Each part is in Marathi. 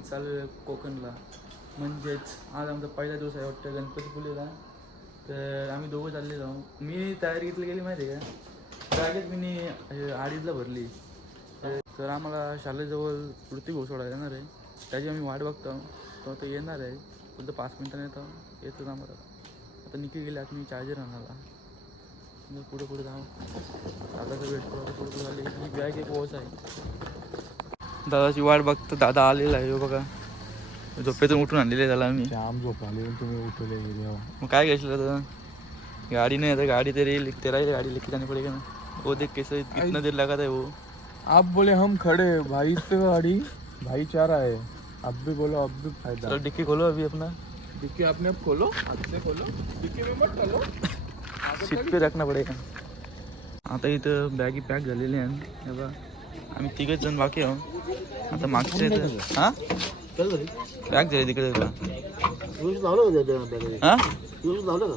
चालू कोकणला. म्हणजेच आज आमचा पहिला दिवस आहे वाटतं गणपतीपुलेला तर आम्ही दोघं चाललेलो आहोत. मी तयारी घेतली गेली माहिती आहे का? डायरेक्ट मी हे भरली. तर- आम्हाला शाळेजवळ वृत्ती घोषवाडा येणार आहे. त्याची आम्ही वाट बघतो. तो ते येणार आहे. फक्त पाच मिनटं येतो. येतो आम्हाला. आता निकी गेले आता मी चार्जर आणाला मग पुढे पुढे जाऊ. आता वेट करू पुढे पुढे झाली ही बॅग एक वॉच आहे. दादाची वाट बघतो दादा आलेला आहे हो बघा. झोपेतून उठून आणलेले आहे त्याला आम्ही. जाम झोप आली तुम्ही तेव्हा मग काय घेतलं तर गाड़ी नहीं है तो गाड़ी तेरी लिख तेरा ही गाड़ी लेके जानी पड़ेगी ना वो देख कैसे कितना देर लगा था वो. आप बोले हम खड़े भाई तो गाड़ी भाई भाईचारा है। अब भी बोलो अब भी फ़ायदा चलो डिक्की खोलो अभी अपना। डिक्की आपने अब खोलो हाथ से खोलो। डिक्की में मत डालो। सीट पे रखना पडेगा। आता इथं बॅगी पॅक झालेल्या आहेत हे बघा आम्ही तिघच जण बाकी आहोत. आता मागचे हां? पॅक झाले तिकडे. हां?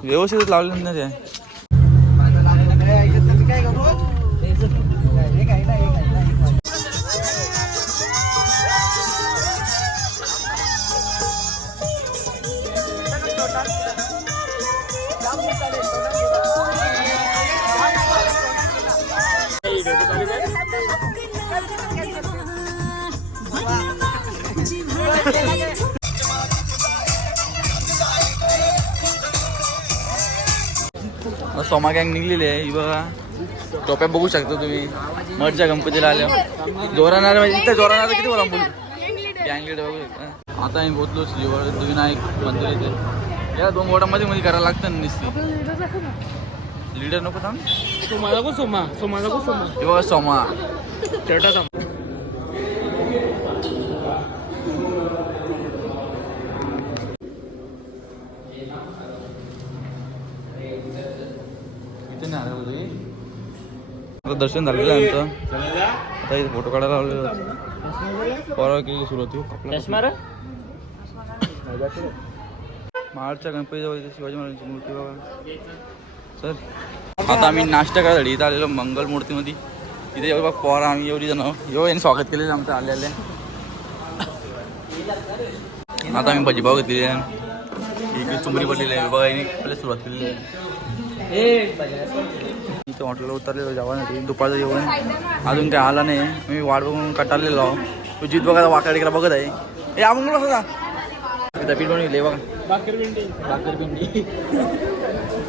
व्यवस्थितच लावले ना ते. आता सोमा गँग निघलेली आहे ही बघा. टोप्या बघू शकता तुम्ही. मठच्या गणपतीला आल्या. जोराणार म्हणजे इथं जोराणार किती बोला बोलू गँग लीडर बघू शकता. आता आम्ही पोहोचलो श्रीवर विनायक मंदिर इथे. या दोन बोटामध्ये मध्ये करायला लागतं ना निस्ती. लीडर नको थांब. सोमा को सोमा. सोमा को सोमा. हे बघा सोमा. चेटा सोमा इथे नाही आलं होतं आता दर्शन झालेलं आहे आमचं. आता इथे फोटो काढायला लावलेलं होतं परवा केली सुरुवात हो आपला महाडच्या गणपतीजवळ इथे शिवाजी महाराजांची मूर्ती बघा. सर आता आम्ही नाश्ता करायसाठी इथं आलेलो मंगल मूर्तीमध्ये. इथे एवढं बघ पोरा आम्ही एवढी जण. एवढं यांनी स्वागत केलेलं आमचं आलेले आता आम्ही भजीपाव घेतलेली आहे. इकडे चुमरी पडलेली आहे. बघा यांनी आपल्याला सुरुवात केलेली आहे. इथं हॉटेलला उतरलेलो जेवणासाठी दुपारचं जेवण. अजून काही आला नाही. मी वाट बघून कटाळलेलो. तो जीत बघा वाकडे तिकडे बघत आहे. ए आपण कसं जा इथं पीठ बनवले बघा. भाकर भिंडी. भाकर भिंडी.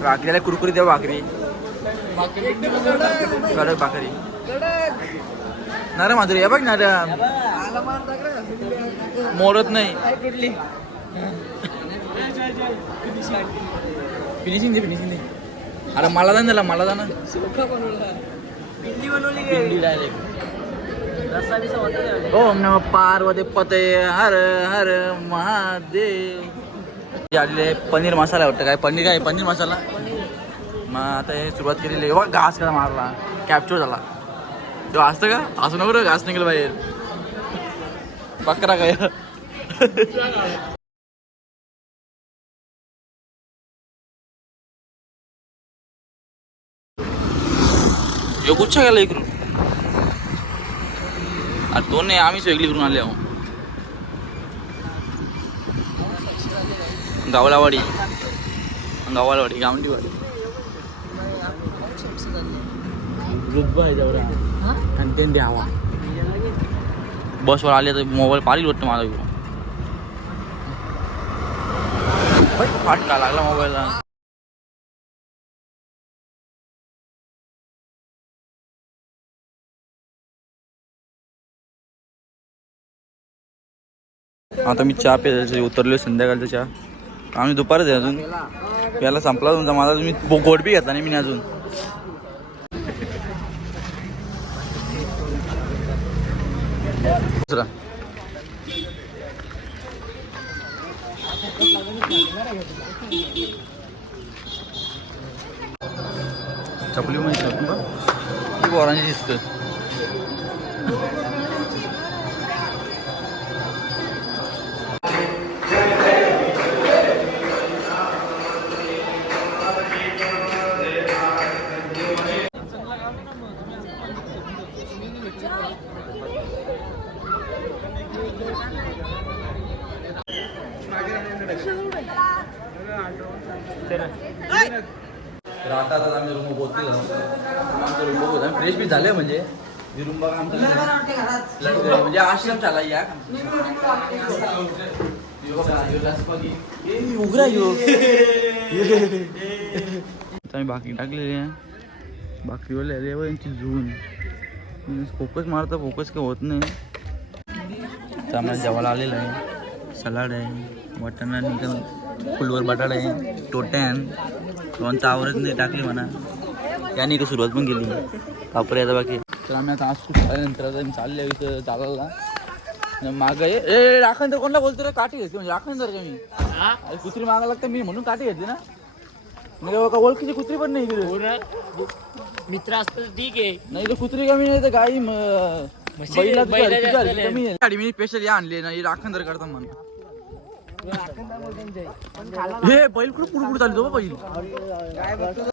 भाकरीला कुरकुरी द्या भाकरी. कडक भाकरी. नरम माधुरी या बघ नरम. मोडत नाही. फिनिशिंग दे फिनिशिंग दे. अरे मला जा ना त्याला, मला जा ना. पिंडी डायरेक्ट. ओम नम पार्वती पते हर हर महादेव. आलेले पनीर मसाला वाटतं काय? पनीर काय? पनीर मसाला? मग आता हे सुरुवात केलेली आहे. घास कसा मारला? कॅप्चर झाला. तो असतं का? असं नको घास निघालं बाहेर बकरा काय यो गुच्छा गेला इकडून? अरे दोन नाही आम्हीच वेगळी करून आले आहो. गावलावाडी. गावालावाडी गावंडीवाडी कंटेंट द्यावा बसवर आले तर मोबाईल पाहिली वाटतं मला. घेऊन फाटका लागला मोबाईलला. आता मी चहा प्यायचे उतरलो संध्याकाळचा चहा. आम्ही दुपारच आहे अजून. प्यायला संपला तुमचा माझा. तुम्ही गो- गोड बी घेतला नाही मी अजून. दुसरा चपली माहिती आहे का पोरांची तर आता आता आम्ही रूम बोलतो आमचं रूम फ्रेश बी झाले म्हणजे रूम बघा आमचं म्हणजे आश्रम चालाय या उघडा यो आम्ही भाकरी टाकलेली आहे भाकरीवर लिहिली यांची झून म्हणजे फोकस मारता फोकस काही होत नाही. चांगला जेवायला आलेलं आहे. सलाड आहे वाटाणा निकल फुलवर बटाटा आहे टोट्यान लोणचं आवरत नाही टाकली म्हणा. त्याने का सुरुवात पण केली. कापर आता बाकी. तर आम्ही आता आज खूप झाल्यानंतर आता चालले इथं चालायला मागं ए राखण तर कोणाला बोलतो रे? काठी घेतली म्हणजे राखण तर का मी? कुत्री मागा लागतं मी म्हणून काठी घेतली ना. म्हणजे का ओळखीची कुत्री पण नाही मित्र असतं तर ठीक आहे नाही तर कुत्री कमी नाही तर गाई म- म्हशी- बैला बैलं तुझ्या- जास्त तुझ्या नाही. कमी आहे. गाडी मी स्पेशल या आणली नाही राखण जर करता म्हणून हे बैल कुठं पुढे पुढे चालतो बैल